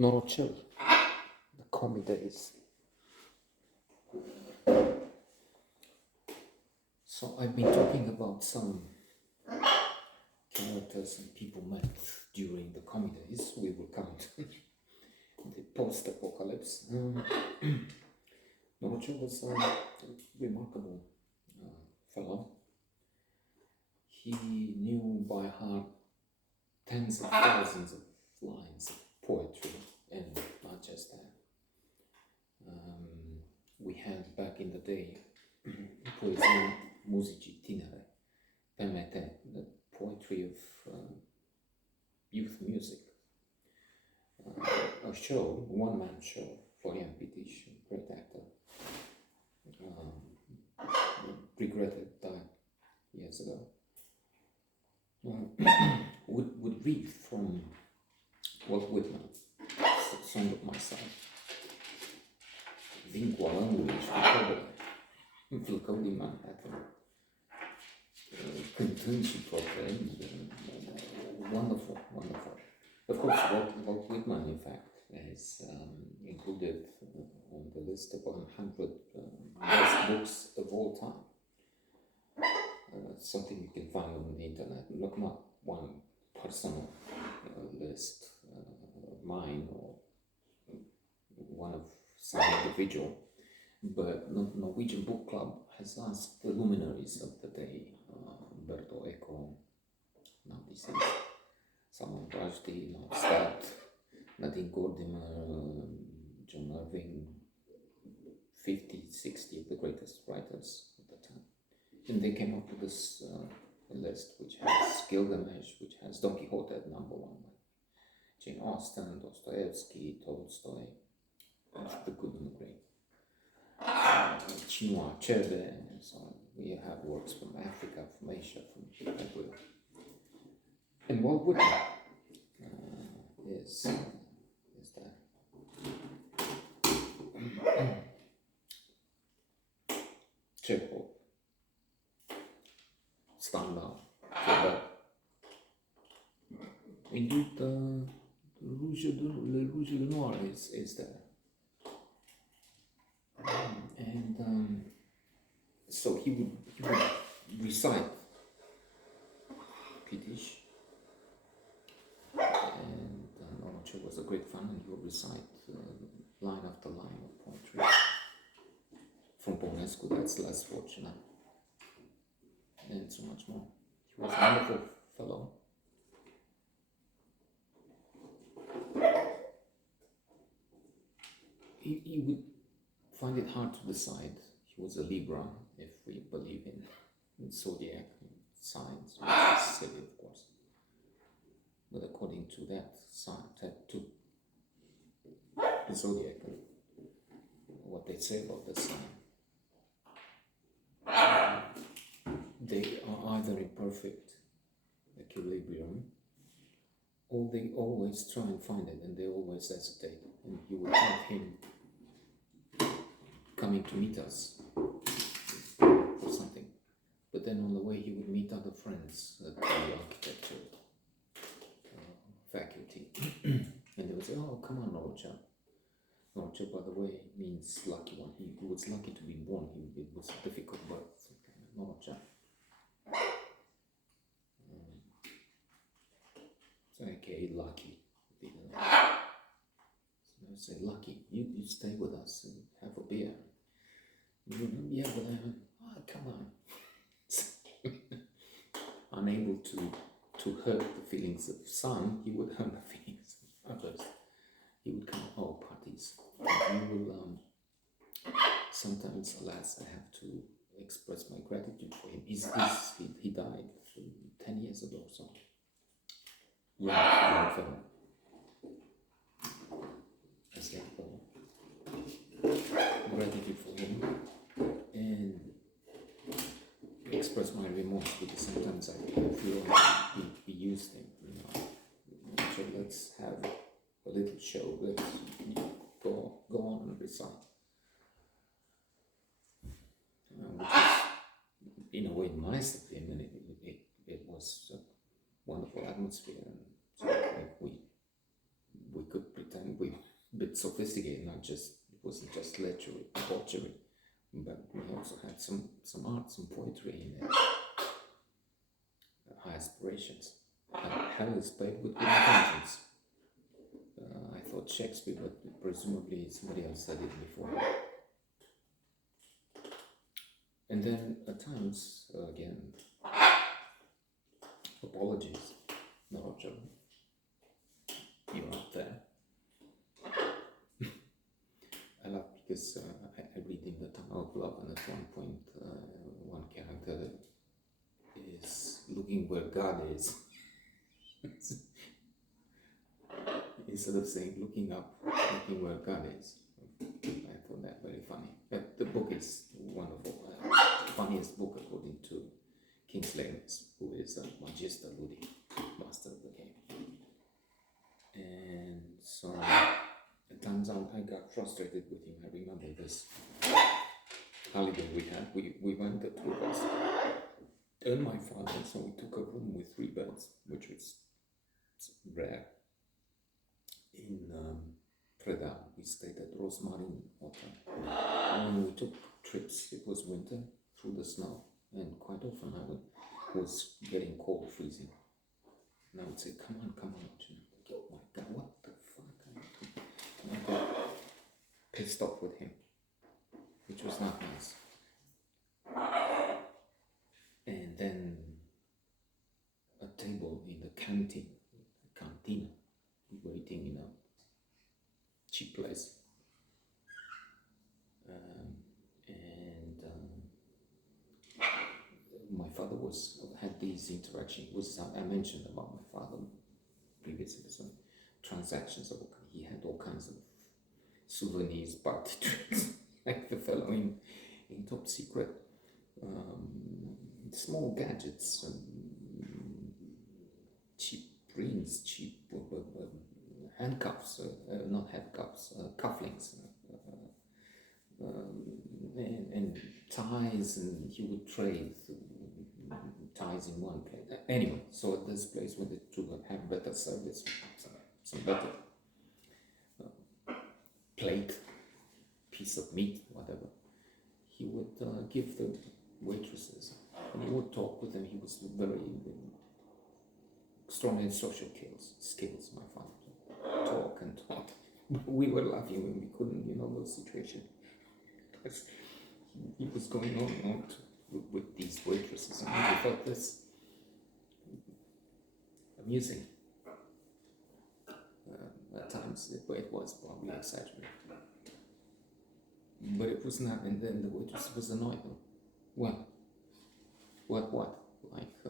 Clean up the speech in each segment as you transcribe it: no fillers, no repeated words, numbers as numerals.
Norocel, the commie days. So I've been talking about some characters and people met during the commie days. We will count the post-apocalypse. Norocel was a remarkable fellow. He knew by heart tens of thousands of lines of poetry, and not just that. We had back in the day poesia musici tinere, PMT, the poetry of youth music. A show, one-man show, Florian Pitiș, great actor, regretted, died years ago, would read from Walt Whitman, Song of Myself, Vin cu alăngului și cu cobele, Flăcău din Manhattan, cântând și propăind, wonderful, wonderful. Of course, Walt Whitman, in fact, is included on the list of 100 best books of all time. Something you can find on the internet, not one personal list of mine or one of some individual, but Norwegian Book Club has asked the luminaries of the day, Umberto Eco, now deceased, Salman Rushdie, now stabbed, Nadine Gordimer, John Irving, 50, 60 of the greatest writers of the time. And they came up with this list, which has Gilgamesh, which has Don Quixote at number one, Jane Austen, Dostoevsky, Tolstoy, the good and the great, Chinua Achebe, and so on. We have works from Africa, from Asia, from everywhere. And Walt Whitman is that. Chekhov, Stendhal, Flaubert. Indeed, Le Rouge et le Noir is there. And so he would recite Pitiș, and Norocel was a great fan, and he would recite line after line of poetry from Ponescu, that's less fortunate, and so much more. He was a wonderful fellow. He would find it hard to decide. He was a Libra, if we believe in zodiac signs, which is silly, of course. But according to that sign, to the zodiac, what they say about the sign, they are either in perfect equilibrium, or they always try and find it, and they always hesitate. And you would have him coming to meet us for something, but then on the way he would meet other friends at the architecture faculty, and they would say, "Oh, come on, Norocel." Norocel, by the way, means lucky one. He was lucky to be born. It was a difficult birth. Norocel. So, okay, lucky. So I say, lucky, you stay with us and have a beer. Yeah, but come on. Unable to hurt the feelings of some, he would hurt the feelings of others. He would come, parties. And he will, sometimes, alas, I have to express my gratitude for him. He died 10 years ago or so. Young fellow. As young fellow. Gratitude for him, and express my remorse because sometimes I feel like we used him. So let's have a little show. Let's go on and recite, which is in a way nice of him, and it was a wonderful atmosphere. And so we could pretend we sophisticated, not just, it wasn't just literary, debauchery, but we also had some art, some poetry in it, high aspirations. Harris played with good intentions. I thought Shakespeare, but presumably somebody else said it before. And then at times, again, apologies, Norocel, you're up there. I love because I read in the Tower of Love, and at one point, one character is looking where God is. Instead of saying looking up, looking where God is. I thought that very funny. But the book is wonderful. Funniest book according to Kingsley, who is Magister Ludi, master of the game. And so it turns out I got frustrated with him. I remember this holiday we had. We went, the two of us and my father, so we took a room with 3 beds, which was rare. In Preda, we stayed at Rosmarin Hotel. And we took trips, it was winter, through the snow. And quite often I was getting cold, freezing. And I would say, come on. And I'm thinking, oh my God, what the fuck? And I got pissed off with him, which was not nice. And then a table in the cantina, we were eating in a cheap place. My father had these interactions. I mentioned about my father previous episode. Transactions of he had all kinds of souvenirs, party tricks, like the fellow in Top Secret. Small gadgets, cheap rings, cheap handcuffs, not handcuffs, cufflinks, and ties, and he would trade ties in one place. Anyway, so at this place where the two have better service, some better plate, piece of meat, whatever, he would give the waitresses, and he would talk with them. He was very strong in social skills, my father. Talk and talk. We were laughing when we couldn't, those situations. He was going on with these waitresses, and we thought this amusing. At times it was probably exaggerated, but it was not. And then the waitress was annoyed. Well, what? Like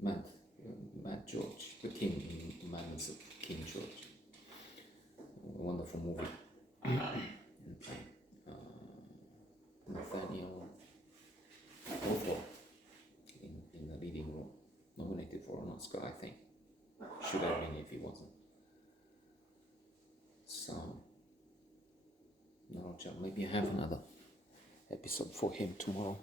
Matt George, the King in Madness of King George, a wonderful movie. Nathaniel Hawthorne in the leading role, nominated for an Oscar, I think. Should have been if he wasn't. So, Norocel, maybe I have another episode for him tomorrow.